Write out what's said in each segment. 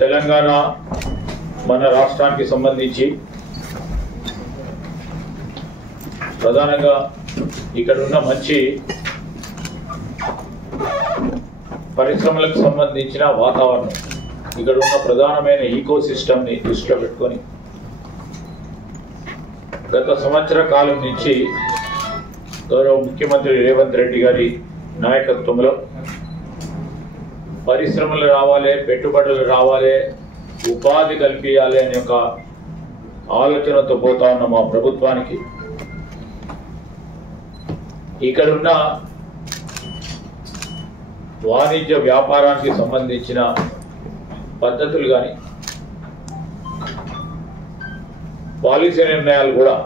తెలంగాణ మన రాష్ట్రానికి సంబంధించి ప్రధానంగా ఇక్కడ ఉన్న మంచి పరిశ్రమలకు సంబంధించిన వాతావరణం, ఇక్కడ ఉన్న ప్రధానమైన ఈకో సిస్టమ్ని దృష్టిలో పెట్టుకొని గత సంవత్సర కాలం నుంచి గౌరవ ముఖ్యమంత్రి రేవంత్ రెడ్డి గారి నాయకత్వంలో పరిశ్రమలు రావాలి, పెట్టుబడులు రావాలి, ఉపాధి కల్పించాలి అనే ఒక ఆలోచనతో పోతా ఉన్న మా ప్రభుత్వానికి ఇక్కడున్న వాణిజ్య వ్యాపారానికి సంబంధించిన పద్ధతులు కానీ పాలసీ నిర్ణయాలు కూడా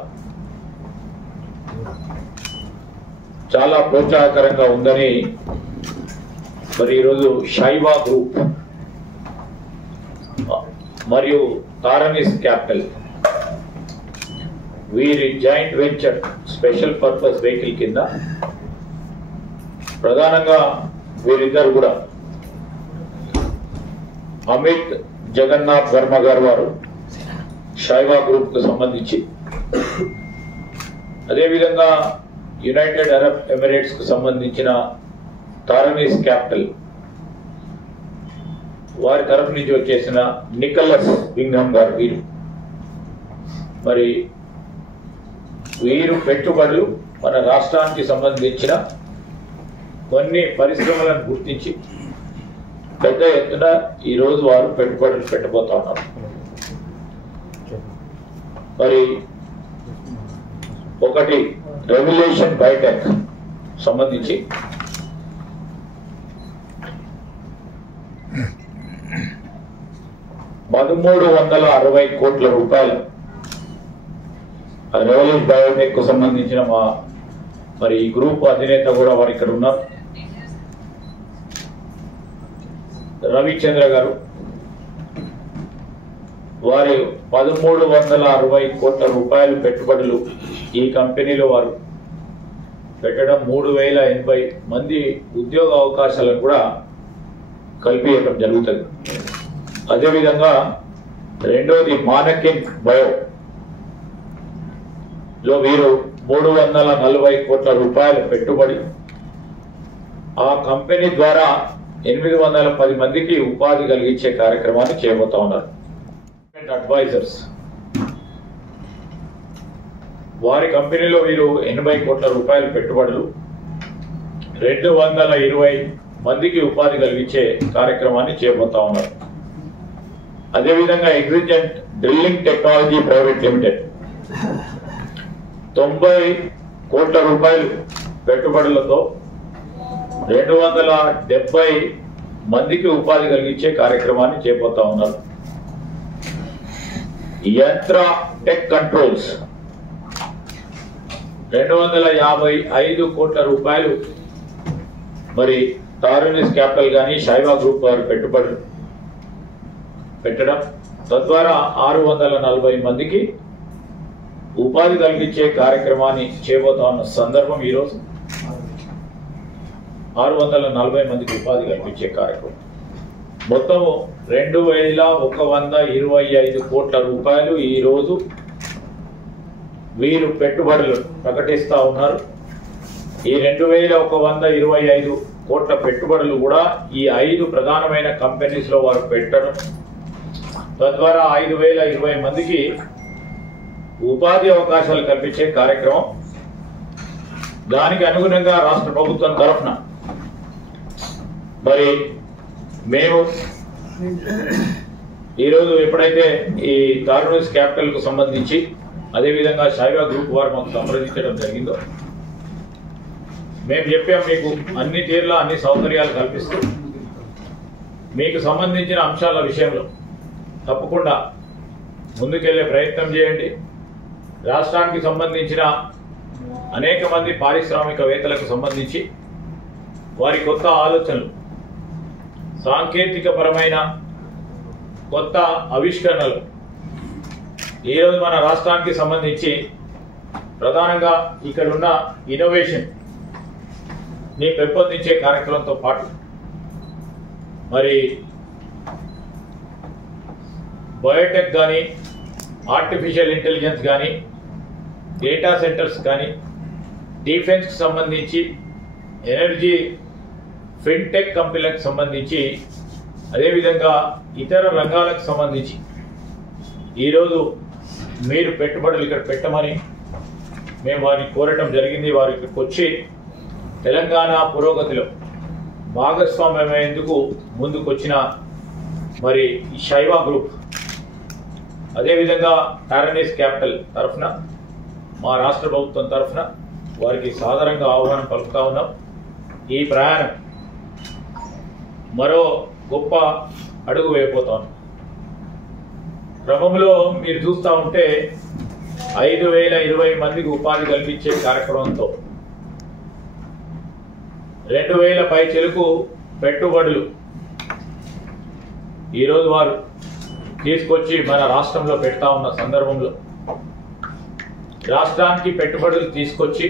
చాలా ప్రోత్సాహకరంగా ఉందని మరి ఈరోజు షైవా గ్రూప్ మరియు తారనిస్ క్యాపిటల్ వీరి joint venture special purpose vehicle కింద ప్రధానంగా వీరిద్దరు కూడా అమిత్ జగన్నాథ్ వర్మ గారు వారు షైవా గ్రూప్ కు సంబంధించి, అదేవిధంగా యునైటెడ్ అరబ్ ఎమిరేట్స్ కు సంబంధించిన తారనిస్ క్యాపిటల్ వారి తరఫు నుంచి వచ్చేసిన నికోలస్ బింఘమ్ గారు వీరు పెట్టుబడులు మన రాష్ట్రానికి సంబంధించిన కొన్ని పరిశ్రమలను గుర్తించి పెద్ద ఎత్తున ఈరోజు వారు పెట్టుబడులు పెట్టబోతా ఉన్నారు. మరి ఒకటి రెగ్యులేషన్ బయోటెక్ సంబంధించి ₹1,360 కోట్ల రెవల్యూషన్ బయోటెక్ కు సంబంధించిన మరి ఈ గ్రూప్ అధినేత కూడా వారు ఇక్కడ ఉన్నారు, రవిచంద్ర గారు. వారి ₹1,360 కోట్ల పెట్టుబడులు ఈ కంపెనీలో వారు పెట్టడం 3,080 మంది ఉద్యోగ అవకాశాలను కూడా కల్పించడం జరుగుతుంది. అదేవిధంగా రెండోది మానకిన్ బయో లో వీరు ₹340 కోట్ల పెట్టుబడి ఆ కంపెనీ ద్వారా 810 మందికి ఉపాధి కలిగించే కార్యక్రమాన్ని చేయబోతా ఉన్నారు. అడ్వైజర్స్ వారి కంపెనీలో వీరు ₹80 కోట్ల పెట్టుబడులు 220 మందికి ఉపాధి కలిగించే కార్యక్రమాన్ని చేయబోతా ఉన్నారు. అదేవిధంగా ఎగ్రిజెంట్ డ్రిల్లింగ్ టెక్నాలజీ ప్రైవేట్ లిమిటెడ్ 90 కోట్ల పెట్టుబడులతో 270 మందికి ఉపాధి కలిగించే కార్యక్రమాన్ని చేపడతా ఉన్నారు. యంత్ర టెక్ కంట్రోల్స్ 255 కోట్ల మరి తారనిస్ క్యాపిటల్ కానీ షైవా గ్రూప్ వారు పెట్టుబడులు పెట్టడం, తద్వారా 640 మందికి ఉపాధి కలిగించే కార్యక్రమాన్ని చేయబోతా ఉన్న సందర్భం ఈరోజు 640 మందికి ఉపాధి కల్పించే కార్యక్రమం. మొత్తము 2,125 కోట్ల ఈరోజు వీరు పెట్టుబడులు ప్రకటిస్తా ఉన్నారు. ఈ 2,125 కోట్ల పెట్టుబడులు కూడా ఈ 5 ప్రధానమైన కంపెనీస్ లో వారు పెట్టడం, తద్వారా 5,020 మందికి ఉపాధి అవకాశాలు కల్పించే కార్యక్రమం. దానికి అనుగుణంగా రాష్ట్ర ప్రభుత్వం తరఫున మరి మేము ఈరోజు ఎప్పుడైతే ఈ తారనిస్ క్యాపిటల్ కు సంబంధించి అదేవిధంగా షైవా గ్రూప్ వారు మాకు సంప్రదించడం జరిగిందో మేము చెప్పాం, మీకు అన్ని తీర్ల అన్ని సౌకర్యాలు కల్పిస్తూ మీకు సంబంధించిన అంశాల విషయంలో తప్పకుండా ముందుకెళ్లే ప్రయత్నం చేయండి. రాష్ట్రానికి సంబంధించిన అనేక మంది పారిశ్రామికవేత్తలకు సంబంధించి వారి కొత్త ఆలోచనలు, సాంకేతిక పరమైన కొత్త ఆవిష్కరణలు ఈరోజు మన రాష్ట్రానికి సంబంధించి ప్రధానంగా ఇక్కడున్న ఇన్నోవేషన్ ని పెంపొందించే కార్యక్రమంతో పాటు మరి బయోటెక్ కానీ, ఆర్టిఫిషియల్ ఇంటెలిజెన్స్ కానీ, డేటా సెంటర్స్ కానీ, డిఫెన్స్కి సంబంధించి, ఎనర్జీ, ఫిన్టెక్ కంపెనీలకు సంబంధించి, అదేవిధంగా ఇతర రంగాలకు సంబంధించి ఈరోజు మీరు పెట్టుబడులు ఇక్కడ పెట్టమని మేము వారిని కోరటం జరిగింది. వారు ఇక్కడికి వచ్చి తెలంగాణ పురోగతిలో భాగస్వామ్యమయ్యేందుకు ముందుకు వచ్చిన మరి ఈ శైవ గ్రూప్, అదేవిధంగా టారనీస్ క్యాపిటల్ తరఫున, మా రాష్ట్ర ప్రభుత్వం తరఫున వారికి సాదరంగా ఆహ్వానం పలుకుతా ఉన్నాం. ఈ ప్రయాణం మరో గొప్ప అడుగు వేయబోతాం. క్రమంలో మీరు చూస్తూ ఉంటే 5,020 మందికి ఉపాధి కల్పించే కార్యక్రమంతో 2,000 పై చెలుకు పెట్టుబడులు ఈరోజు వారు తీసుకొచ్చి మన రాష్ట్రంలో పెడతా ఉన్న సందర్భంలో రాష్ట్రానికి పెట్టుబడులు తీసుకొచ్చి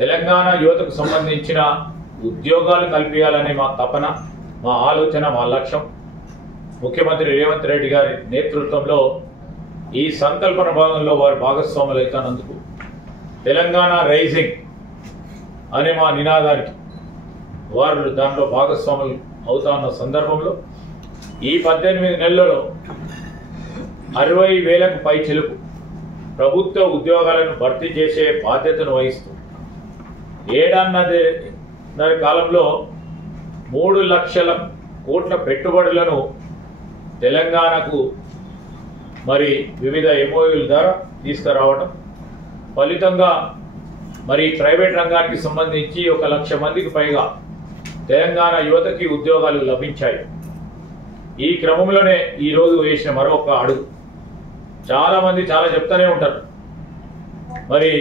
తెలంగాణ యువతకు సంబంధించిన ఉద్యోగాలు కల్పించాలనే మా తపన, మా ఆలోచన, మా లక్ష్యం. ముఖ్యమంత్రి రేవంత్ రెడ్డి గారి నేతృత్వంలో ఈ సంకల్పన భాగంలో వారు భాగస్వాములు అవుతున్నందుకు, తెలంగాణ రైజింగ్ అనే మా నినాదానికి వారు దాంట్లో భాగస్వాములు అవుతా ఉన్న సందర్భంలో ఈ 18 నెలలలో 60,000కు పై చెలుపు ప్రభుత్వ ఉద్యోగాలను భర్తీ చేసే బాధ్యతను వహిస్తూ 7.5 కాలంలో 3 లక్షల కోట్ల పెట్టుబడులను తెలంగాణకు మరి వివిధ ఎంఓయూల ద్వారా తీసుకురావడం, ఫలితంగా మరి ప్రైవేట్ రంగానికి సంబంధించి 1 లక్ష మందికి పైగా తెలంగాణ యువతకి ఉద్యోగాలు లభించాయి. ఈ క్రమంలోనే ఈరోజు వేసిన మరొక అడుగు. చాలామంది చాలా చెప్తూనే ఉంటారు. మరి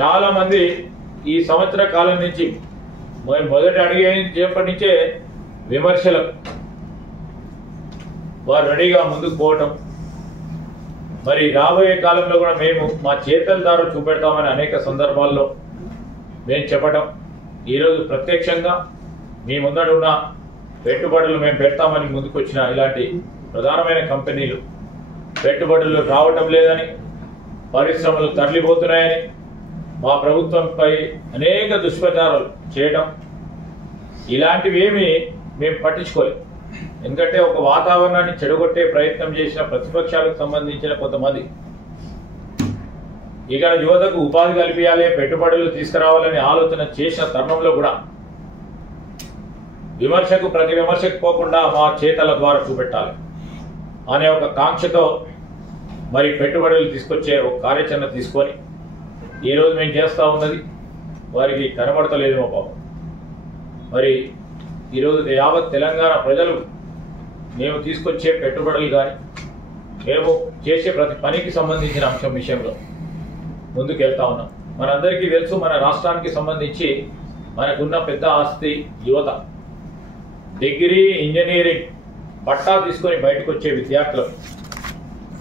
చాలామంది ఈ సంవత్సర కాలం నుంచి మొదటి అడుగు చేపటి నుంచే విమర్శలకు వారు రెడీగా ముందుకు పోవటం, మరి రాబోయే కాలంలో కూడా మేము మా చేతల ద్వారా చూపెడతామని అనేక సందర్భాల్లో మేము చెప్పటం, ఈరోజు ప్రత్యక్షంగా మీ ముందట ఉన్న పెట్టుబడులు మేము పెడతామని ముందుకు వచ్చిన ఇలాంటి ప్రధానమైన కంపెనీలు పెట్టుబడులు రావటం లేదని, పరిశ్రమలు తరలిపోతున్నాయని, మా ప్రభుత్వంపై అనేక దుష్ప్రచారాలు చేయడం, ఇలాంటివి ఏమీ మేము పట్టించుకోలేదు. ఎందుకంటే ఒక వాతావరణాన్ని చెడగొట్టే ప్రయత్నం చేసిన ప్రతిపక్షాలకు సంబంధించిన కొంతమంది ఇక్కడ యువతకు ఉపాధి కల్పించాలి, పెట్టుబడులు తీసుకురావాలని ఆలోచన చేసిన తరుణంలో కూడా ప్రతి విమర్శకు పోకుండా మా చేతల ద్వారా చూపెట్టాలి అనే ఒక కాంక్షతో మరి పెట్టుబడులు తీసుకొచ్చే ఒక కార్యాచరణ తీసుకొని ఈరోజు మేము చేస్తూ ఉన్నది వారికి కనబడతలేదేమో పాపం. మరి ఈరోజు యావత్ తెలంగాణ ప్రజలు మేము తీసుకొచ్చే పెట్టుబడులు కానీ, మేము చేసే ప్రతి పనికి సంబంధించిన అంశం విషయంలో ముందుకు వెళ్తా ఉన్నాం. మనందరికీ తెలుసు, మన రాష్ట్రానికి సంబంధించి మనకున్న పెద్ద ఆస్తి యువత. డిగ్రీ, ఇంజనీరింగ్ పట్టా తీసుకొని బయటకు వచ్చే విద్యార్థులు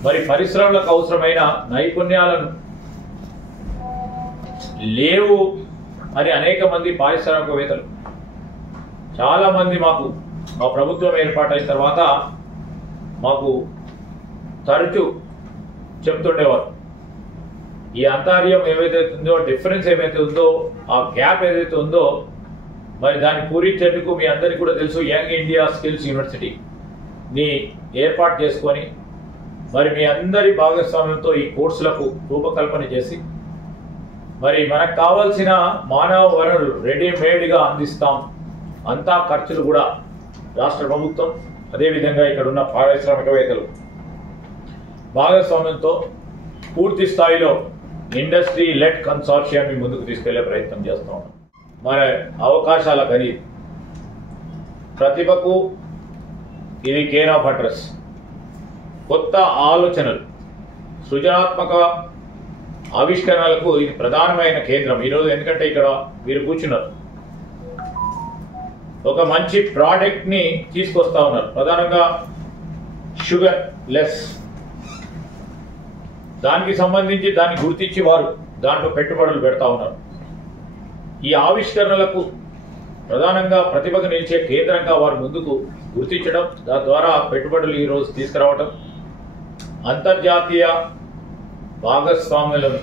మరి పరిశ్రమలకు అవసరమైన నైపుణ్యాలను లేవు అని అనేక మంది పారిశ్రామికవేత్తలు చాలామంది మా ప్రభుత్వం ఏర్పాటైన తర్వాత మాకు తరచూ చెప్తుండేవారు. ఈ అంతర్యం ఏవైతే ఉందో, డిఫరెన్స్ ఏమైతే ఉందో, ఆ గ్యాప్ ఏదైతే ఉందో, మరి దాన్ని పూరించేందుకు మీ అందరికీ కూడా తెలుసు, యంగ్ ఇండియా స్కిల్స్ యూనివర్సిటీని ఏర్పాటు చేసుకొని మరి మీ అందరి భాగస్వామ్యంతో ఈ కోర్సులకు రూపకల్పన చేసి మరి మనకు కావాల్సిన మానవ వనరులు రెడీమేడ్గా అందిస్తాం. అంతా ఖర్చులు కూడా రాష్ట్ర ప్రభుత్వం, అదేవిధంగా ఇక్కడ ఉన్న పారిశ్రామికవేత్తలు భాగస్వామ్యంతో పూర్తి స్థాయిలో ఇండస్ట్రీ లెడ్ కన్సార్షియాన్ని ముందుకు తీసుకెళ్లే ప్రయత్నం చేస్తూ ఉన్నాం. మన అవకాశాల ఖరీదు, ప్రతిభకు ఇది కేర్ ఆఫ్ అడ్రస్. కొత్త ఆలోచనలు, సృజనాత్మక ఆవిష్కరణలకు ఇది ప్రధానమైన కేంద్రం ఈరోజు. ఎందుకంటే ఇక్కడ మీరు కూర్చున్నారు, ఒక మంచి ప్రోడక్ట్ని తీసుకొస్తా ఉన్నారు, ప్రధానంగా షుగర్ లెస్. దానికి సంబంధించి దాన్ని గుర్తించి వారు దాంట్లో పెట్టుబడులు పెడతా ఉన్నారు. ఈ ఆవిష్కరణలకు ప్రధానంగా ప్రతిభకు నిలిచే కేంద్రంగా వారు ముందుకు గుర్తించడం, దాని ద్వారా పెట్టుబడులు ఈరోజు తీసుకురావడం, అంతర్జాతీయ భాగస్వామ్యులను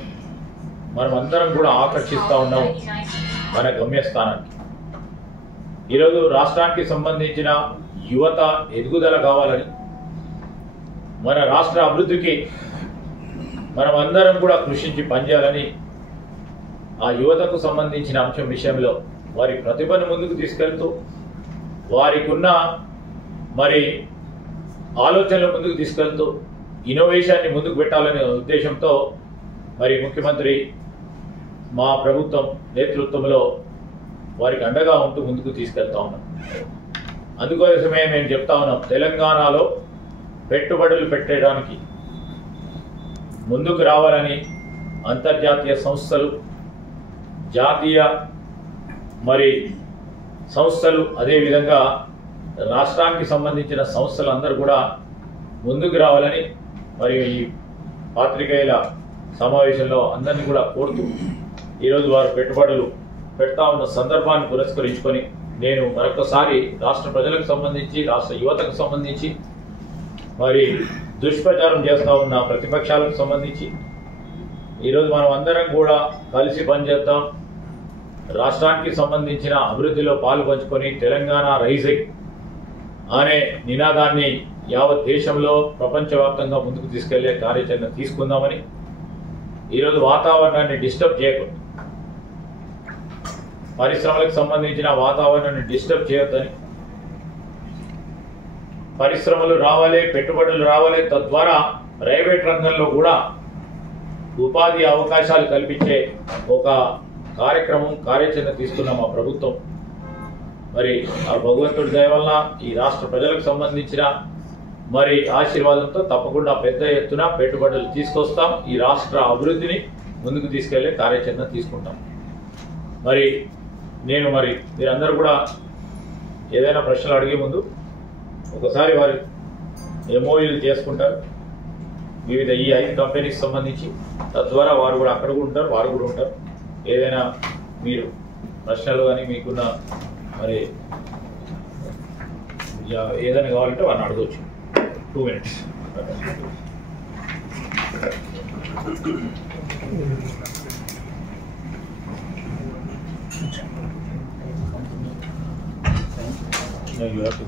మనం అందరం కూడా ఆకర్షిస్తూ ఉన్నాం మన గమ్యస్థానానికి. ఈరోజు రాష్ట్రానికి సంబంధించిన యువత ఎదుగుదల కావాలని, మన రాష్ట్ర అభివృద్ధికి మనం అందరం కూడా కృషించి పనిచేయాలని, ఆ యువతకు సంబంధించిన అంశం విషయంలో వారి ప్రతిభను ముందుకు తీసుకెళ్తూ వారికి ఉన్న మరి ఆలోచనలు ముందుకు తీసుకెళ్తూ ఇన్నోవేషన్ని ముందుకు పెట్టాలనే ఉద్దేశంతో మరి ముఖ్యమంత్రి మా ప్రభుత్వం నేతృత్వంలో వారికి అండగా ఉంటూ ముందుకు తీసుకెళ్తా ఉన్నాం. అందుకోసమే మేము చెప్తా ఉన్నాం, తెలంగాణలో పెట్టుబడులు పెట్టడానికి ముందుకు రావాలని అంతర్జాతీయ సంస్థలు, జాతీయ మరి సంస్థలు, అదేవిధంగా రాష్ట్రానికి సంబంధించిన సంస్థలు అందరూ కూడా ముందుకు రావాలని మరి ఈ పాత్రికేయుల సమావేశంలో అందరినీ కూడా కోరుతూ ఈరోజు వారు పెట్టుబడులు పెడతా ఉన్న సందర్భాన్ని పురస్కరించుకొని నేను మరొకసారి రాష్ట్ర ప్రజలకు సంబంధించి, రాష్ట్ర యువతకు సంబంధించి, మరి దుష్ప్రచారం చేస్తూ ఉన్న ప్రతిపక్షాలకు సంబంధించి ఈరోజు మనం అందరం కూడా కలిసి పనిచేద్దాం, రాష్ట్రానికి సంబంధించిన అభివృద్ధిలో పాలు పంచుకొని తెలంగాణ రైజింగ్ అనే నినాదాన్ని యావత్ దేశంలో ప్రపంచవ్యాప్తంగా ముందుకు తీసుకెళ్లే కార్యాచరణ తీసుకుందామని, ఈరోజు వాతావరణాన్ని డిస్టర్బ్ చేయకుండా, పరిశ్రమలకు సంబంధించిన వాతావరణాన్ని డిస్టర్బ్ చేయొద్దని, పరిశ్రమలు రావాలి, పెట్టుబడులు రావాలి, తద్వారా ప్రైవేట్ రంగంలో కూడా ఉపాధి అవకాశాలు కల్పించే ఒక కార్యాచరణ తీసుకున్న మా ప్రభుత్వం. మరి ఆ భగవంతుడి దయ వల్ల ఈ రాష్ట్ర ప్రజలకు సంబంధించిన మరి ఆశీర్వాదంతో తప్పకుండా పెద్ద ఎత్తున పెట్టుబడులు తీసుకొస్తాం, ఈ రాష్ట్ర అభివృద్ధిని ముందుకు తీసుకెళ్లే కార్యాచరణ తీసుకుంటాం. మరి నేను మీరందరూ కూడా ఏదైనా ప్రశ్నలు అడిగే ముందు ఒకసారి వారు ఎంఓయూలు చేసుకుంటారు వివిధ ఈ 5 కంపెనీకి సంబంధించి, తద్వారా వారు కూడా అక్కడ కూడా ఉంటారు, వారు కూడా ఉంటారు. ఏదైనా మీరు ప్రశ్నలు కానీ మీకున్న మరి ఏదైనా కావాలంటే వారిని అడగవచ్చు. 2 minutes. No, you have to.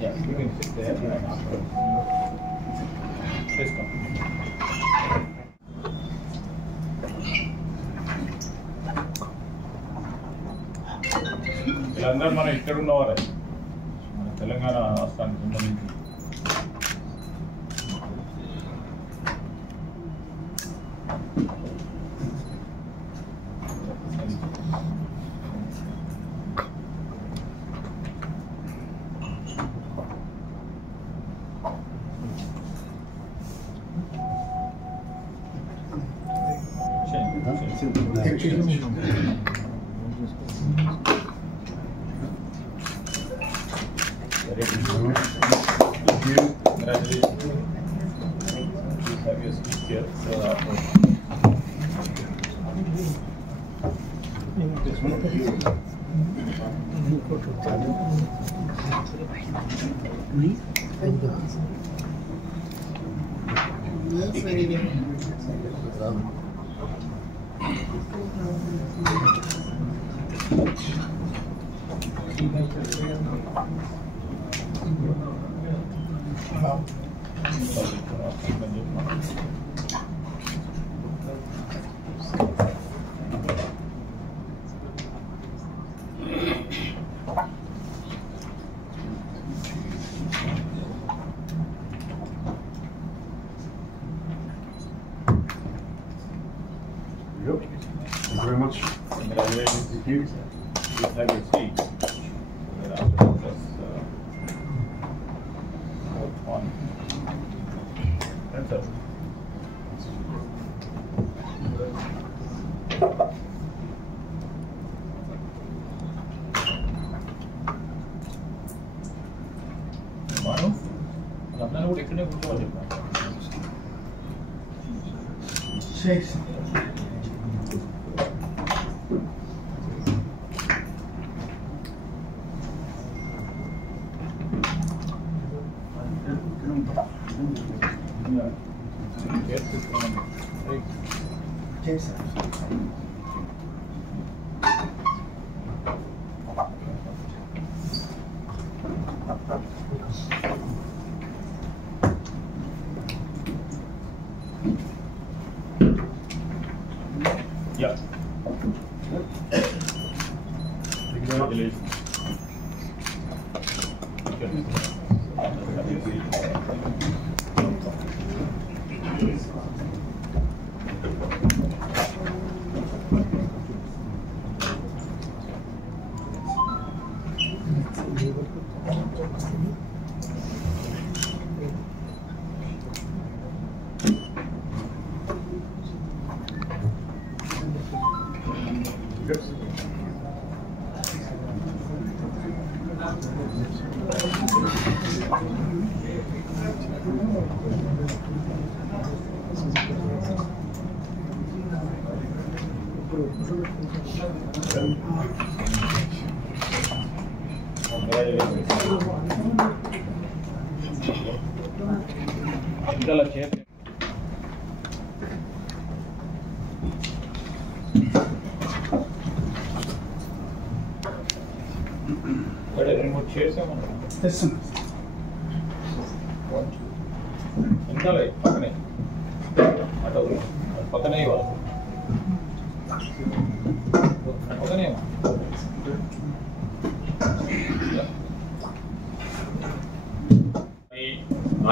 Yeah, you can sit there and after. Please come. వీళ్ళందరూ మనం ఇక్కడ ఉన్నవారే, మన తెలంగాణ రాష్ట్రానికి సంబంధించి అందరూ కూడా ఇక్కడే కూర్చోమని చెప్పాను. Yeah. Congratulations. రిమోట్ చేసామన్నా ఇంకా పక్కనే అటు పక్కనే ఇవ్వాలి పక్కనే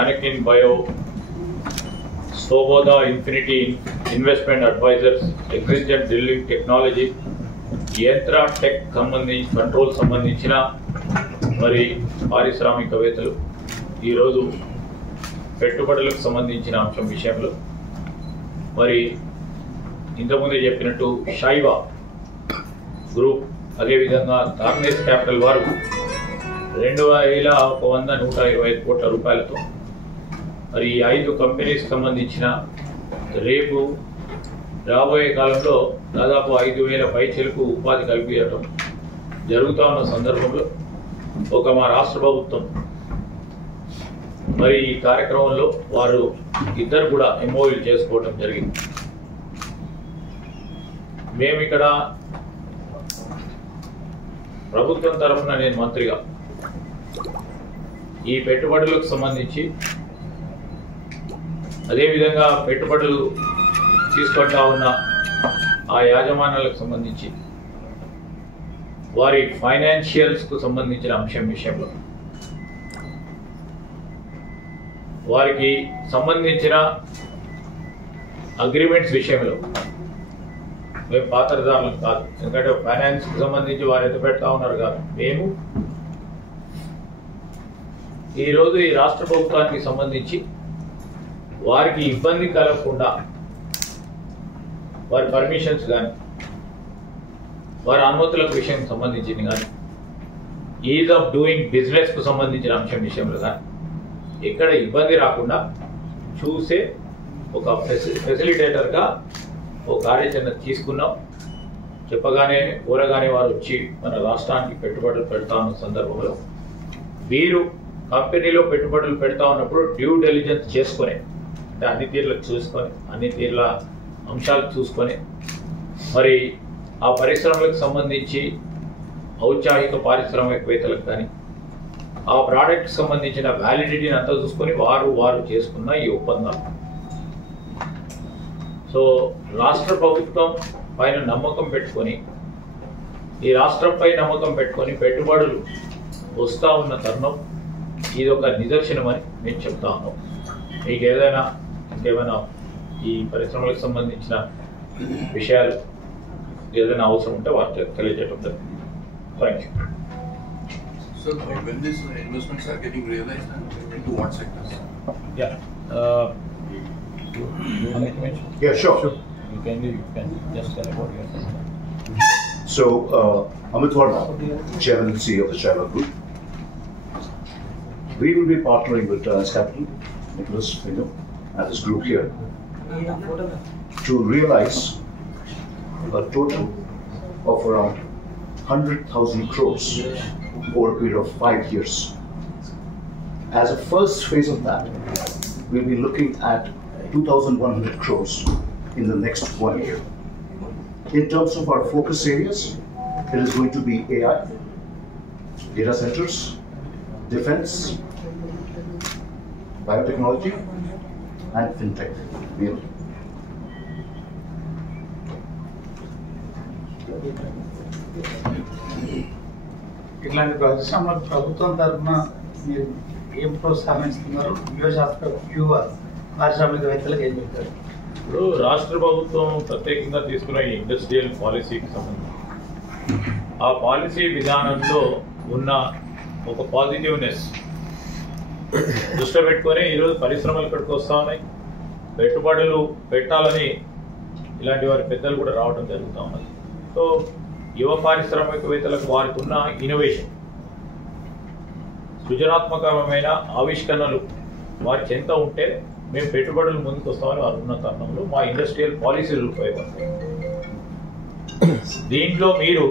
Anakin Bio, Svoboda Infinity Investment Advisors, Exigent Drilling Technology, యంత్ర టెక్ సంబంధించి కంట్రోల్ సంబంధించిన మరి పారిశ్రామికవేత్తలు ఈరోజు పెట్టుబడులకు సంబంధించిన అంశం విషయంలో మరి ఇంతకుముందే చెప్పినట్టు షైవా గ్రూప్ అదేవిధంగా టార్నెస్ క్యాపిటల్ వారు 2125 కోట్ల రూపాయలతో మరి ఈ 5 కంపెనీస్ సంబంధించిన రేపు రాబోయే కాలంలో దాదాపు 5000 పైచలకు ఉపాధి కల్పించడం జరుగుతూ ఉన్న సందర్భంలో మా రాష్ట్ర ప్రభుత్వం మరి ఈ కార్యక్రమంలో వారు ఇద్దరు కూడా ఎంఓయూ చేసుకోవడం జరిగింది. మేము ఇక్కడ ప్రభుత్వం తరఫున నేను మంత్రిగా ఈ పెట్టుబడులకు సంబంధించి అదేవిధంగా పెట్టుబడులు తీసుకుంటా ఉన్న ఆ యాజమాన్యాలకు సంబంధించి వారి ఫైనాన్షియల్స్కు సంబంధించిన అంశం విషయంలో వారికి సంబంధించిన అగ్రిమెంట్స్ విషయంలో మేము పాత్రదారులకు కాదు, ఎందుకంటే ఫైనాన్స్కి సంబంధించి వారు ఎంత పెడతా ఉన్నారు కాదు. మేము ఈరోజు ఈ రాష్ట్ర ప్రభుత్వానికి సంబంధించి వారికి ఇబ్బంది కలగకుండా వారి పర్మిషన్స్ కానీ వారి అనుమతులకు విషయం సంబంధించింది కానీ ఈజ్ ఆఫ్ డూయింగ్ బిజినెస్కు సంబంధించిన అంశం విషయంలో కానీ ఎక్కడ ఇబ్బంది రాకుండా చూసే ఒక ఫెసిలిటేటర్గా ఒక కార్యాచరణ తీసుకున్నాం. చెప్పగానే ఊరగానే వారు వచ్చి మన రాష్ట్రానికి పెట్టుబడులు పెడతా ఉన్న సందర్భంలో వీరు కంపెనీలో పెట్టుబడులు పెడతా ఉన్నప్పుడు డ్యూ డెలిజెన్స్ చేసుకొని అంటే అన్ని తీర్లకు చూసుకొని అన్ని తీర్ల అంశాలు చూసుకొని మరి ఆ పరిశ్రమలకు సంబంధించి ఔత్సాహిక పారిశ్రామికవేత్తలకు కానీ ఆ ప్రోడక్ట్కి సంబంధించిన వ్యాలిడిటీని అంతా చూసుకొని వారు చేసుకున్న ఈ ఒప్పందం. సో రాష్ట్ర ప్రభుత్వం పైన నమ్మకం పెట్టుకొని ఈ రాష్ట్రంపై నమ్మకం పెట్టుకొని పెట్టుబడులు వస్తూ ఉన్న తరుణం ఇది ఒక నిదర్శనమని మేము చెప్తా ఉన్నాం. మీకు ఇంకేమైనా ఈ పరిశ్రమలకు సంబంధించిన విషయాలు ఏదైనా అవసరం ఉంటే వారు తెలియజేయడం జరిగింది. Thank you. So when these investments are getting realized, into what sectors? Yeah. Yeah, sure. You can just tell about yourself. So, Amit Verma, Chairman and CEO of the China Group. We will be partnering with Reliance Capital, Nicholas, and this group here to realize a total of around 100,000 crores over a period of 5 years. As a first phase of that, we'll be looking at 2,100 crores in the next 1 year. In terms of our focus areas, it is going to be AI, data centers, defense, biotechnology, and fintech. Really. ఇట్లాంటి పరిశ్రమలకు ప్రభుత్వం తరఫున మీరు ఏం ప్రోత్సహిస్తున్నారు? యువ పారిశ్రామికవేత్తలకు ఏం చెప్తారు? ఇప్పుడు రాష్ట్ర ప్రభుత్వం ప్రత్యేకంగా తీసుకున్న ఇండస్ట్రియల్ పాలసీకి సంబంధించి ఆ పాలసీ విధానంలో ఉన్న ఒక పాజిటివ్నెస్ దృష్టిలో పెట్టుకొని ఈరోజు పరిశ్రమలు ఇక్కడికి వస్తూ ఉన్నాయి. పెట్టుబడులు పెట్టాలని ఇలాంటి వారి పెద్దలు కూడా రావడం జరుగుతూ ఉన్నది. సో యువ పారిశ్రామికవేత్తలకు వారికి ఉన్న ఇన్నోవేషన్, సృజనాత్మకమైన ఆవిష్కరణలు వారికి ఎంత ఉంటే మేము పెట్టుబడులు ముందుకు వస్తామని వారు ఉన్న తరుణంలో మా ఇండస్ట్రియల్ పాలసీలు ఉపయోగపడతాయి. దీంట్లో మీరు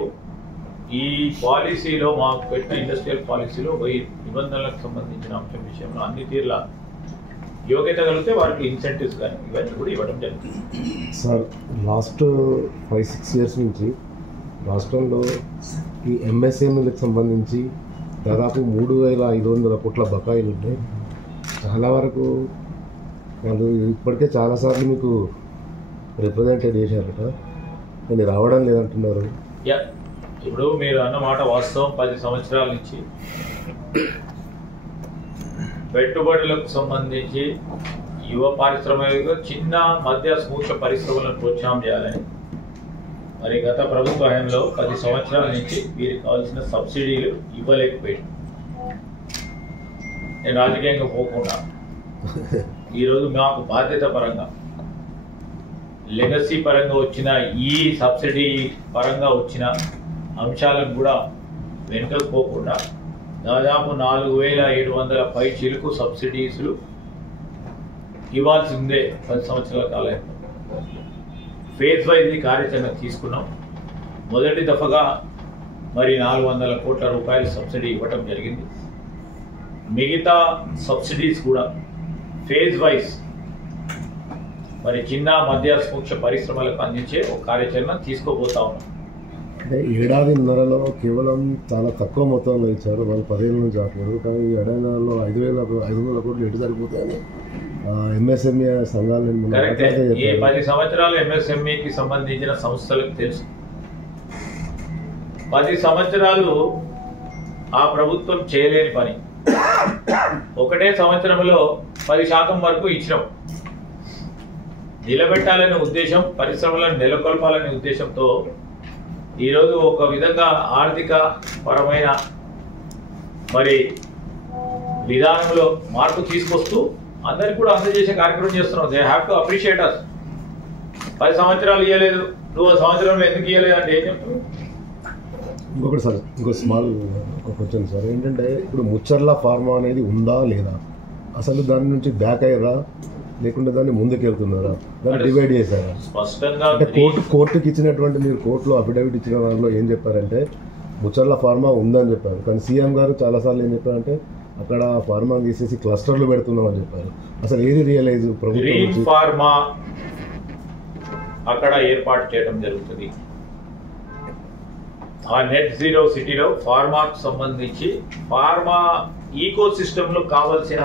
ఈ పాలసీలో మాకు పెట్టిన ఇండస్ట్రియల్ పాలసీలో నిబంధనలకు సంబంధించిన అంశం విషయంలో అన్ని తీర్ల యోగ్యత కలిగితే వారికి ఇన్సెంటివ్స్ కానీ ఇవన్నీ కూడా ఇవ్వడం జరుగుతుంది. సార్, లాస్ట్ 5-6 years నుంచి రాష్ట్రంలో ఈ ఎంఎస్ఎంఈలకు సంబంధించి దాదాపు 3,500 కోట్ల బకాయిలు ఉన్నాయి. చాలా వరకు వాళ్ళు ఇప్పటికే చాలాసార్లు మీకు రిప్రజెంటేట్ చేశారట, కానీ రావడం లేదంటున్నారు. ఇప్పుడు మీరు అన్నమాట వాస్తవం. 10 సంవత్సరాల నుంచి పెట్టుబడులకు సంబంధించి యువ పారిశ్రామిక చిన్న మధ్య సూక్ష్మ పరిశ్రమలను ప్రోత్సాహం చేయాలని మరి గత ప్రభుత్వ హయాంలో 10 సంవత్సరాల నుంచి వీరికి కావాల్సిన సబ్సిడీలు ఇవ్వలేకపోయింది. నేను రాజకీయంగా పోకుండా ఈరోజు మాకు బాధ్యత పరంగా లెగసీ పరంగా వచ్చిన ఈ సబ్సిడీ పరంగా వచ్చిన అంశాలను కూడా వెనుకకు పోకుండా దాదాపు 4,700 పై చిలుకు సబ్సిడీస్లు ఇవ్వాల్సిందే 10 సంవత్సరాల కాలంలో. ఫేజ్ వైజ్ కార్యాచరణ తీసుకున్నాం. మొదటి దఫగా మరి 400 కోట్ల రూపాయల సబ్సిడీ ఇవ్వటం జరిగింది. మిగతా సబ్సిడీస్ కూడా ఫేజ్ వైజ్ మరి చిన్న మధ్య సూక్ష్మ పరిశ్రమలకు అందించే ఒక కార్యాచరణ తీసుకోబోతా ఉన్నాం. అంటే 1.5 ఏళ్లలో కేవలం చాలా తక్కువ మొత్తంలో ఇచ్చారు. వాళ్ళు 10 ఏళ్ళ నుంచి ఆటలేదు, కానీ 1.5 ఏళ్లలో 5,500 కోట్లు ఎటు సరిపోతాయని ఎంఎస్ఎంఈ సంఘాలు ఈ 10 సంవత్సరాలు ఎంఎస్ఎంఈకి సంబంధించిన సంస్థలకు తెలుసు. 10 సంవత్సరాలు ఆ ప్రభుత్వం చేయలేని పని ఒకటే సంవత్సరంలో 10% వరకు ఇచ్చినాం. నిలబెట్టాలనే ఉద్దేశం, పరిశ్రమలను నెలకొల్పాలనే ఉద్దేశంతో ఈరోజు ఒక విధంగా ఆర్థిక పరమైన మరి విధానంలో మార్పు తీసుకొస్తూ అందరికి కూడా అందజేసే కార్యక్రమం చేస్తున్నాం. దే హ్యావ్ టు అప్రిషియేట్ అస్. 10 సంవత్సరాలు ఇవ్వలేదు, నువ్వు సంవత్సరంలో ఎందుకు ఇవ్వలేదు అంటే ఏం చెప్తావు? ఇంకొకటి సార్, ఇంకో స్మాల్ ఒక క్వశ్చన్ సార్, ఏంటంటే ఇప్పుడు ముచ్చర్ల ఫార్మా అనేది ఉందా లేదా, అసలు దాని నుంచి బ్యాక్ అయ్యారా లేకుంటే దాన్ని ముందుకు వెళ్తున్నారా, దాన్ని డివైడ్ చేశారా? స్పష్టంగా అంటే కోర్టుకి ఇచ్చినటువంటి మీరు కోర్టులో అఫిడవిట్ ఇచ్చిన దానిలో ఏం చెప్పారంటే ముచ్చర్ల ఫార్మా ఉందని చెప్పారు, కానీ సీఎం గారు చాలాసార్లు ఏం చెప్పారంటే అక్కడ ఫార్మా తీసేసి క్లస్టర్లు పెడుతున్నామని చెప్పారు. అసలు ఏది రియలైజ్ ప్రభుత్వం ఫార్మా అక్కడ ఏర్పాటు చేయడం జరుగుతుంది. ఆ నెట్ జీరో సిటీలో ఫార్మాకు సంబంధించి ఫార్మా ఈకో సిస్టంలో కావాల్సిన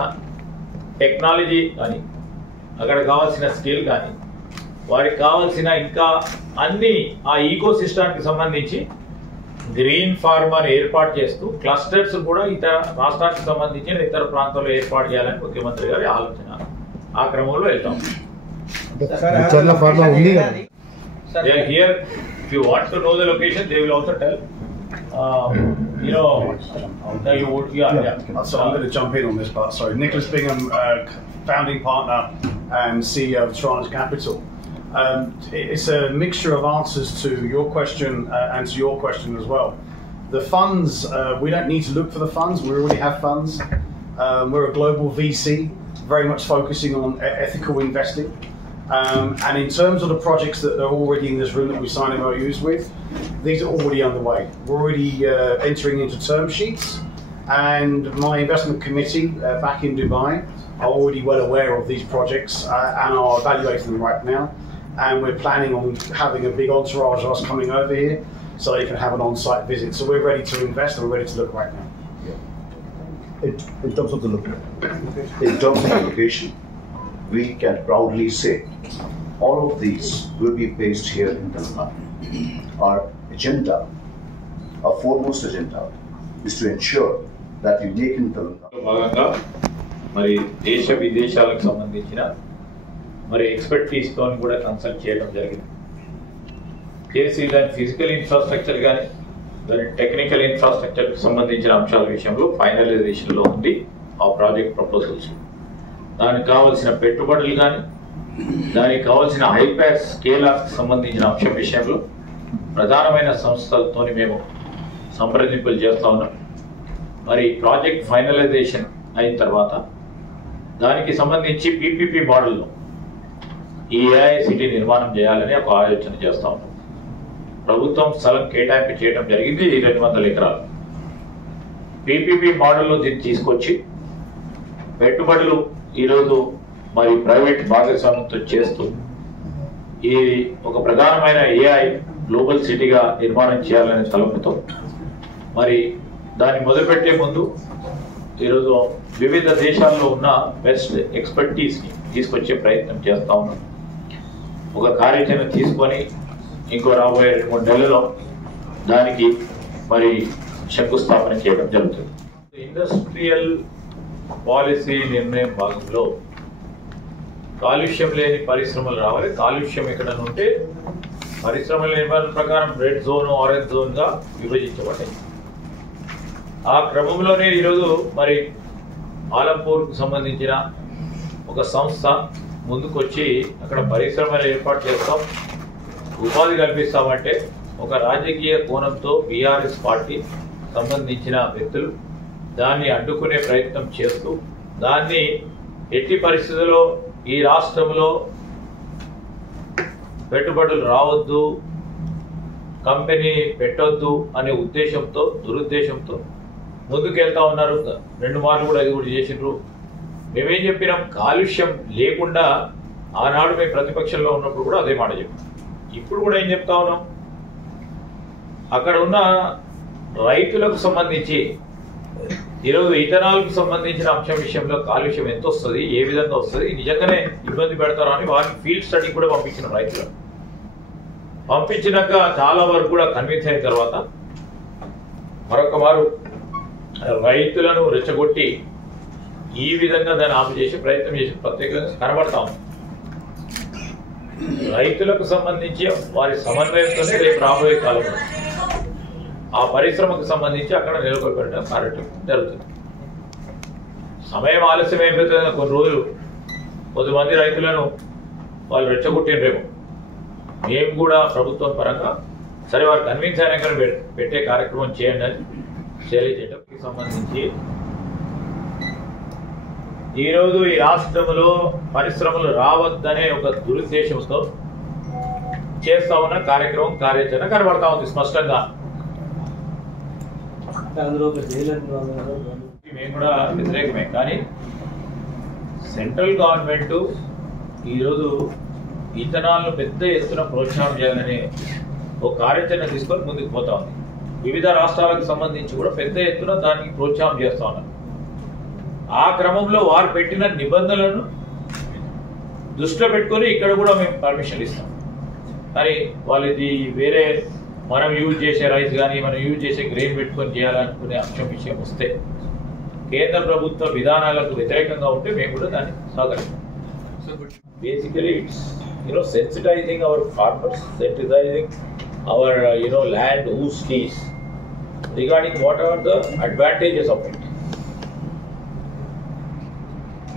టెక్నాలజీ కానీ అక్కడ కావాల్సిన స్కిల్ కానీ వారికి కావాల్సిన ఇంకా అన్ని ఆ ఈకో సిస్టానికి సంబంధించి గ్రీన్ ఫార్మాను ఏర్పాటు చేస్తూ క్లస్టర్స్ కూడా ఇతర రాష్ట్రానికి సంబంధించిన ఇతర ప్రాంతాల్లో ఏర్పాటు చేయాలని ముఖ్యమంత్రి గారి ఆలోచన. ఆ క్రమంలో వెళ్తాం. ఫార్మా ఉంది here If you want to know the location, they will also tell. So I'm going to jump in on this part. Sorry, Nicholas Bingham, founding partner and CEO of Toronto Capital. It's a mixture of answers to your question and to your question as well. The funds, we don't need to look for the funds. We already have funds. We're a global VC, very much focusing on ethical investing. And in terms of the projects that are already in this room that we signed MOUs with, these are already underway. We're already entering into term sheets, and my investment committee back in Dubai are already well aware of these projects and are evaluating them right now. And we're planning on having a big entourage of us coming over here so they can have an on-site visit. So we're ready to invest and we're ready to look right now. In terms of the location, we can proudly say all of these will be based here in Telangana. Our agenda, our foremost agenda, is to ensure that we make in Telangana. భాగంగా మరి దేశ విదేశాలకు సంబంధించిన మరి ఎక్స్పర్టీస్తో కూడా consult చేయడం జరిగింది. చేసి దాని ఫిజికల్ ఇన్ఫ్రాస్ట్రక్చర్ కానీ దాని టెక్నికల్ ఇన్ఫ్రాస్ట్రక్చర్కి సంబంధించిన అంశాల విషయంలో ఫైనలైజేషన్లో ఉంది ఆ ప్రాజెక్ట్ ప్రపోజల్స్. దానికి కావాల్సిన పెట్టుబడులు కానీ దానికి కావాల్సిన హైపాస్ స్కేల్ ఆఫ్ సంబంధించిన అంశం విషయంలో ప్రధానమైన సంస్థలతో మేము సంప్రదింపులు చేస్తూ ఉన్నాం. మరి ప్రాజెక్ట్ ఫైనలైజేషన్ అయిన తర్వాత దానికి సంబంధించి పీపీపీ మోడల్లో ఈ ఏఐ సిటీ నిర్మాణం చేయాలని ఒక ఆలోచన చేస్తూ ఉన్నాం. ప్రభుత్వం స్థలం కేటాయింపు చేయడం జరిగింది 200 ఎకరాలు. పీపీపీ మోడల్లో దీన్ని తీసుకొచ్చి పెట్టుబడులు ఈరోజు మరి ప్రైవేట్ భాగస్వామ్యంతో చేస్తూ ఈ ఒక ప్రధానమైన ఏఐ గ్లోబల్ సిటీగా నిర్మాణం చేయాలనే తలపుతో మరి దాన్ని మొదలుపెట్టే ముందు ఈరోజు వివిధ దేశాల్లో ఉన్న బెస్ట్ ఎక్స్పర్టీస్ని తీసుకొచ్చే ప్రయత్నం చేస్తూ ఉన్నాం. ఒక కార్యాచరణ తీసుకొని ఇంకో రాబోయే 2-3 నెలల్లో దానికి మరి శంకుస్థాపన చేయడం జరుగుతుంది. ఇండస్ట్రియల్ పాలసీ నిర్ణయం భాగంలో కాలుష్యం లేని పరిశ్రమలు రావాలి. కాలుష్యం ఎక్కడ ఉంటే పరిశ్రమల నిర్మాణం ప్రకారం రెడ్ జోన్, ఆరెంజ్ జోన్గా విభజించబడ్డాయి. ఆ క్రమంలోనే ఈరోజు మరి ఆలంపూర్కు సంబంధించిన ఒక సంస్థ ముందుకొచ్చి అక్కడ పరిశ్రమలు ఏర్పాటు చేస్తాం, ఉపాధి కల్పిస్తామంటే ఒక రాజకీయ కోణంతో బీఆర్ఎస్ పార్టీ సంబంధించిన వ్యక్తులు దాన్ని అడ్డుకునే ప్రయత్నం చేస్తూ దాన్ని ఎట్టి పరిస్థితుల్లో ఈ రాష్ట్రంలో పెట్టుబడులు రావద్దు, కంపెనీ పెట్టొద్దు అనే ఉద్దేశంతో దురుద్దేశంతో ముందుకెళ్తా ఉన్నారు. 2 మార్లు కూడా అది కూడా చేసిండ్రు. మేమేం చెప్పినాం, కాలుష్యం లేకుండా ఆనాడు మేము ప్రతిపక్షంలో ఉన్నప్పుడు కూడా అదే మాట చెప్పాం. ఇప్పుడు కూడా ఏం చెప్తా ఉన్నాం, అక్కడ ఉన్న రైతులకు సంబంధించి ఈరోజు ఇథనాల్కు సంబంధించిన అంశం విషయంలో కాలుష్యం ఎంత వస్తుంది, ఏ విధంగా వస్తుంది, నిజంగానే ఇబ్బంది పెడతారా అని వారికి ఫీల్డ్ స్టడీ కూడా పంపించిన రైతులకు. పంపించినాక చాలా వరకు కూడా కన్విన్స్ అయిన తర్వాత మరొక మారు రైతులను రెచ్చగొట్టి ఈ విధంగా దాన్ని ఆపు చేసి ప్రయత్నం చేసి ప్రత్యేకంగా కనబడతా ఉంది. రైతులకు సంబంధించి వారి సమన్వయంతోనే రేపు రాబోయే కాలంలో ఆ పరిశ్రమకు సంబంధించి అక్కడ నెలకొల్పడం కార్యక్రమం జరుగుతుంది. సమయం ఆలస్యం అయిపోతుంది. కొన్ని రోజులు కొంతమంది రైతులను వాళ్ళు రెచ్చగొట్టినరేమో. మేము కూడా ప్రభుత్వం పరంగా సరే వారు కన్విన్స్ అయినాక పెట్టే కార్యక్రమం చేయండి అని తెలియజేయడానికి సంబంధించి ఈరోజు ఈ రాష్ట్రంలో పరిశ్రమలు రావద్దనే ఒక దురుద్దేశంతో చేస్తా ఉన్న కార్యక్రమం కార్యాచరణ కనబడతా ఉంది స్పష్టంగా. మేము కూడా వ్యతిరేకమే, కానీ సెంట్రల్ గవర్నమెంట్ ఈరోజు ఇథనాల్ను పెద్ద ఎత్తున ప్రోత్సాహం చేయాలనే ఒక కార్యాచరణ తీసుకొని ముందుకు పోతా ఉంది. వివిధ రాష్ట్రాలకు సంబంధించి కూడా పెద్ద ఎత్తున దానికి ప్రోత్సాహం చేస్తా ఉన్నారు. ఆ క్రమంలో వారు పెట్టిన నిబంధనలను దృష్టిలో పెట్టుకొని ఇక్కడ కూడా మేము పర్మిషన్ ఇస్తాం. కానీ వాళ్ళది వేరే మనం యూజ్ చేసే రైస్ కానీ మనం యూజ్ చేసే గ్రెయిన్ పెట్టుకొని చేయాలనుకునే అంశం విషయం వస్తే కేంద్ర ప్రభుత్వ విధానాలకు వ్యతిరేకంగా ఉంటే మేము కూడా దాన్ని సహకరిస్తాం. Basically it's sensitizing our farmers, sensitizing our land whose lease, regarding what are the advantages of it.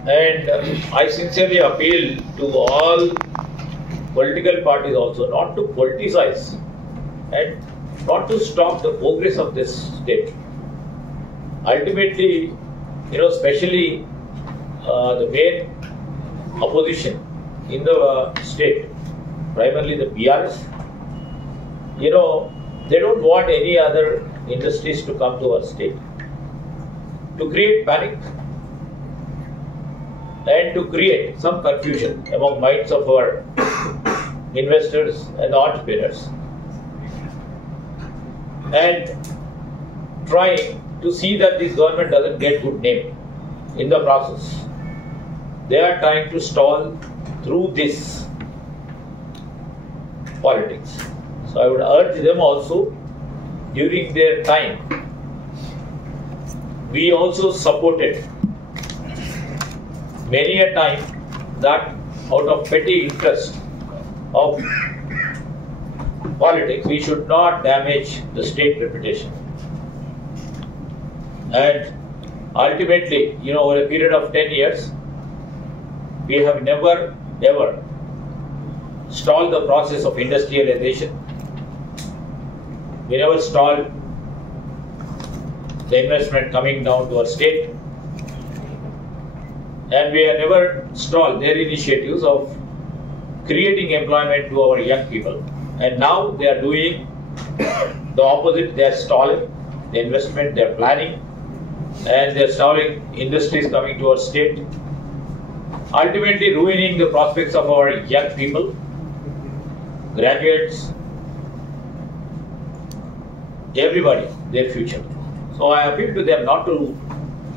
And I sincerely appeal to all political parties also not to politicize and not to stop the progress of this state. Ultimately, especially the main opposition in the state, primarily the PRS, they don't want any other industries to come to our state to create panic and to create some confusion among minds of our investors and entrepreneurs, and trying to see that this government doesn't get good name in the process. They are trying to stall through this politics. So I would urge them also, during their time, we also supported many a time that out of petty interest of politics, we should not damage the state reputation. And ultimately, over a period of 10 years, we have never ever stalled the process of industrialization. We never stalled the investment coming down to our state. And we have never stalled their initiatives of creating employment to our young people. And now they are doing the opposite. They are stalling the investment, they are planning, and they are stalling industries coming to our state, ultimately ruining the prospects of our young people, graduates, everybody, their future. So I appeal to them not to,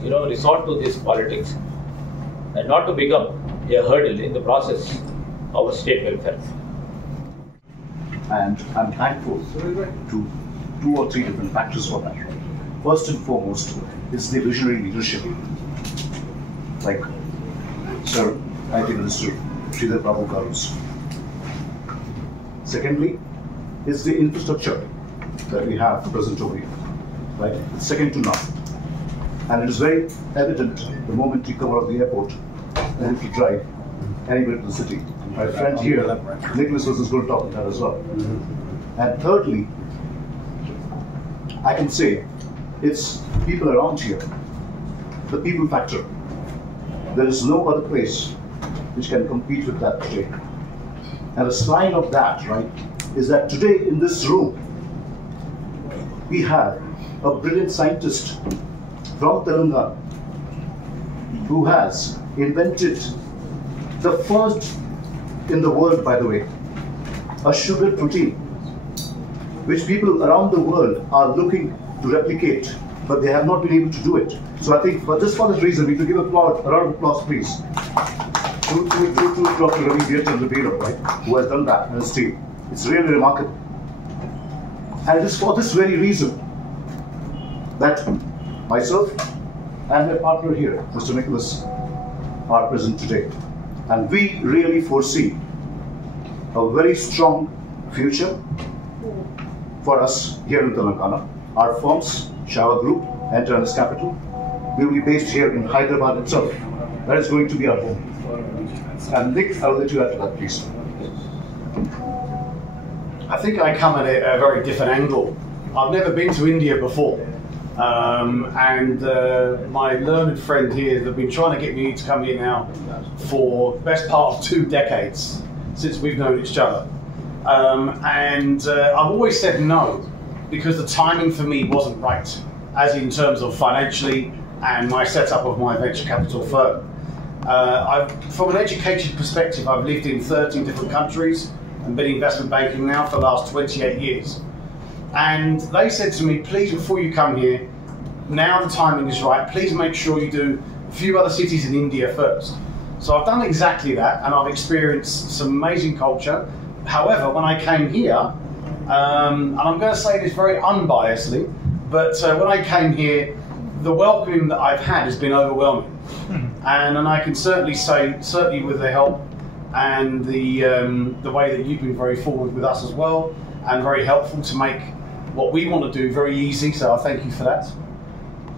resort to this politics and not to become a hurdle in the process of our state welfare. And I'm thankful to 2 or 3 different factors for that. First and foremost is the visionary leadership, like Sir IT Minister Sridhar Babu Garu's. Secondly is the infrastructure that we have present over here, right? It's second to none. And it is very evident the moment you come out of the airport and if you drive anywhere to the city. My friend here, Nicholas, was going to talk about that as well. And thirdly, I can say it's people around here, the people factor. There is no other place which can compete with that today. And a sign of that, right, is that today in this room, we have a brilliant scientist from Telangana who has invented the first in the world, by the way, a sugar protein, which people around the world are looking to replicate, but they have not been able to do it. So I think just for this reason, we should give a round of applause, please, to Dr. Ravi Veerchandra, right, who has done that and his team. It's really remarkable. And it is for this very reason that myself and my partner here, Mr. Nicholas, are present today. And we really foresee a very strong future for us here in Telangana. Our firms, Shower Group and Turners Capital, will be based here in Hyderabad itself. That is going to be our home. And Nick, I'll let you add to that, please. I think I come at it a very different angle. I've never been to India before. And my learned friend here have been trying to get me to come here now for the best part of 2 decades since we've known each other. I've always said no because the timing for me wasn't right, as in terms of financially and my setup of my venture capital firm. From an education perspective, I've lived in 13 different countries and been in investment banking now for the last 28 years. And they said to me, please, before you come here, now the timing is right, please make sure you do a few other cities in India first. So I've done exactly that, and I've experienced some amazing culture. However, when I came here, and I'm going to say this very unbiasedly, but when I came here, the welcoming that I've had has been overwhelming. And I can certainly say, certainly with the help and the way that you've been very forward with us as well, and very helpful to make what we want to do very easy. So I thank you for that.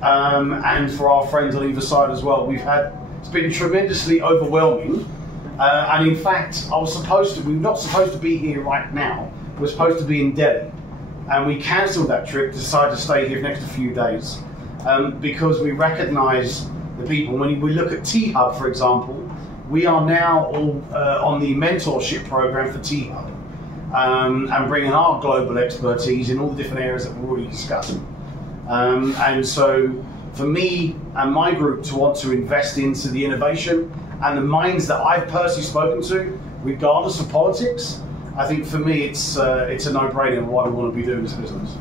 And for our friends on either side as well. It's been tremendously overwhelming. And in fact, we're not supposed to be here right now. We're supposed to be in Delhi. And we cancelled that trip, decided to stay here for the next few days, because we recognise the people. When we look at T-Hub, for example, we are now all on the mentorship program for T-Hub, and bringing our global expertise in all the different areas that we're already discussing. And so for me and my group to want to invest into the innovation and the minds that I've personally spoken to, regardless of politics, I think for me it's a no-brainer why we want to be doing this business.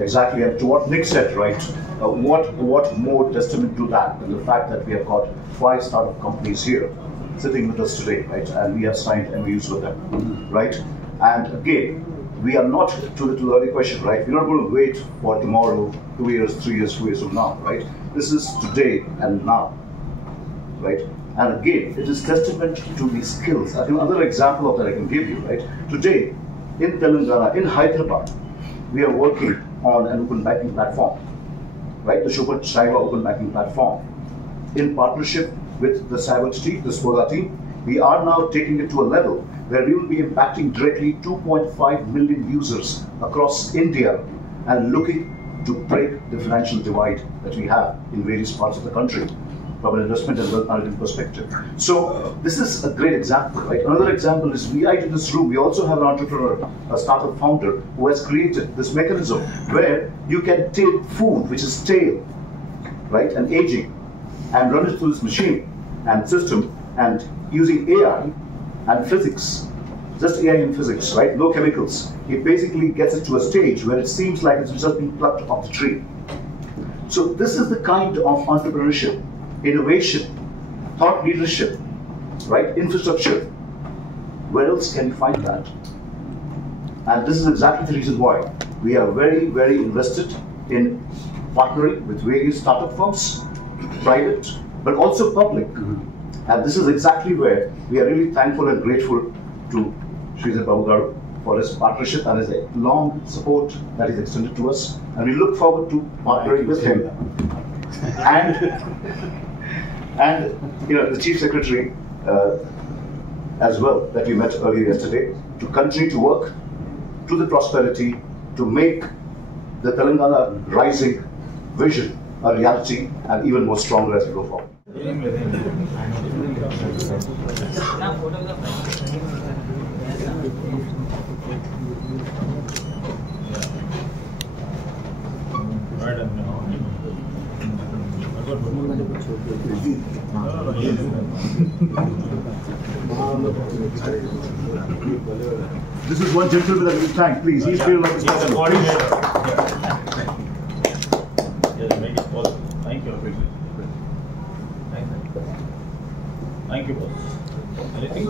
Exactly, and to what Nick said, right? What more testament to that than the fact that we have got 5 startup companies here sitting with us today, right? And we have signed MOUs with them, right? And again, we are not, to the early question, right? We're not going to wait for tomorrow, 2 years, 3 years, 4 years from now, right? This is today and now, right? And again, it is testament to the skills. I think another example of that I can give you, right? Today, in Telangana, in Hyderabad, we are working on an open banking platform, right? The Shiva Open Banking Platform. In partnership with the Savage team, the Spoda team, we are now taking it to a level where we will be impacting directly 2.5 million users across India and looking to break the financial divide that we have in various parts of the country from an investment and wealth management perspective. So this is a great example, right? Another example is we in this room, we also have an entrepreneur, a startup founder who has created this mechanism where you can take food which is stale, right, and aging, and run it through this machine and system, and using AI and physics, just AI and physics, right? No chemicals. It basically gets it to a stage where it seems like it's just been plucked off the tree. So this is the kind of entrepreneurship, innovation, thought leadership, right? Infrastructure. Where else can you find that? And this is exactly the reason why we are very, very invested in partnering with various startup firms, private, but also public. And this is exactly where we are really thankful and grateful to Sridhar Babu Garu for his partnership and his long support that he's extended to us. And we look forward to partnering with him. And you know, the Chief Secretary as well, that we met earlier yesterday, to continue to work to the prosperity, to make the Telangana rising vision a reality and even more stronger as we go forward. This is one gentleman that we thank, please. He's here like this. Yes, make it possible. Thank you. Thank you, boss. Anything?